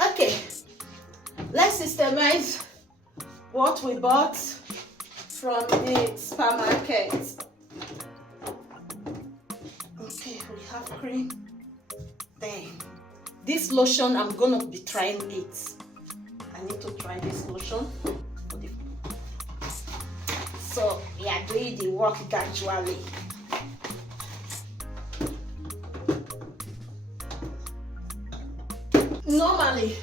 Okay, let's systemize what we bought from the supermarket. Okay, we have cream. Then this lotion, I'm gonna be trying it. I need to try this lotion. So we are doing the work gradually. Normally,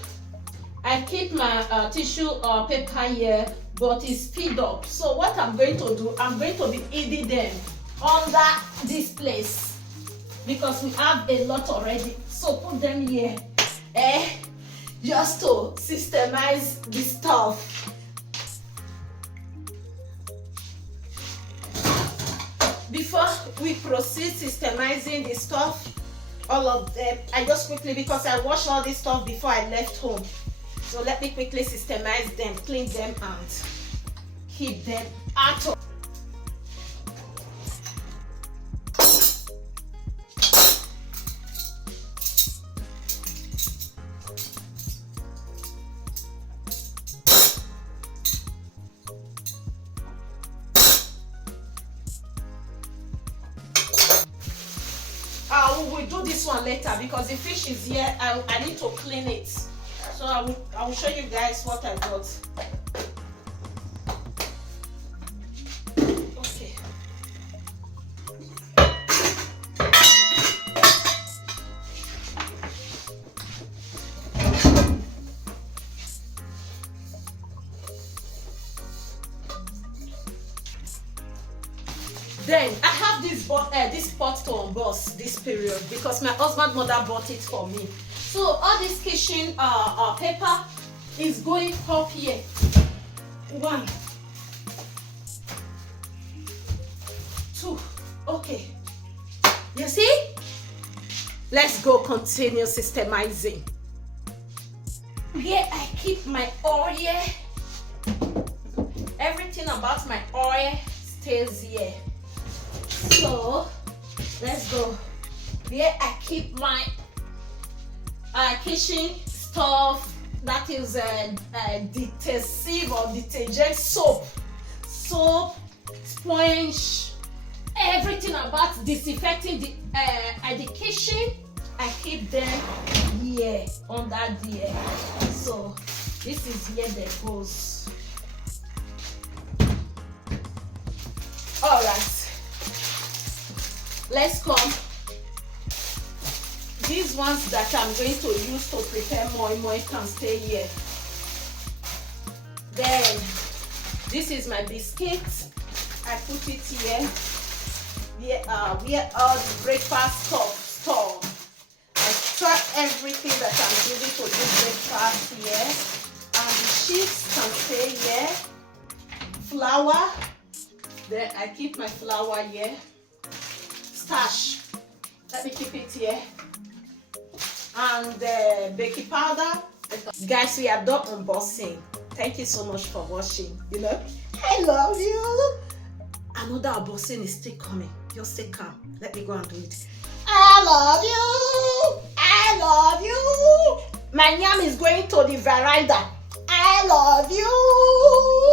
I keep my tissue or paper here, but it's speed up. So what I'm going to do, I'm going to be hiding them under this place because we have a lot already. So put them here, just to systemize the stuff. Before we proceed systemizing the stuff, all of them, I just quickly, because I washed all this stuff before I left home, so let me quickly systemize them, clean them, and keep them out of. We will do this one later because the fish is here. I need to clean it. So I will show you guys what I got. Okay. Then I have this pot to unbox this period because my husband mother bought it for me. So all this kitchen paper is going up here. 1, 2. Okay. You see? Let's go continue systemizing. Here I keep my oil. Everything about my oil stays here. So let's go. Here I keep my kitchen stuff, that is detersive or detergent, soap, sponge, everything about disinfecting the kitchen. I keep them here under there. So this is where that goes. All right. Let's come. These ones that I'm going to use to prepare moi can stay here. Then this is my biscuits. I put it here. Where all the breakfast stuff. I track everything that I'm using to do breakfast here. And the chips can stay here. Flour. Then I keep my flour here. Stash. Let me keep it here. And baking powder. Guys, we are done unboxing. Thank you so much for watching. I love you. Another unboxing is still coming. Just stay calm. Let me go and do it. I love you. I love you. My yam is going to the veranda. I love you.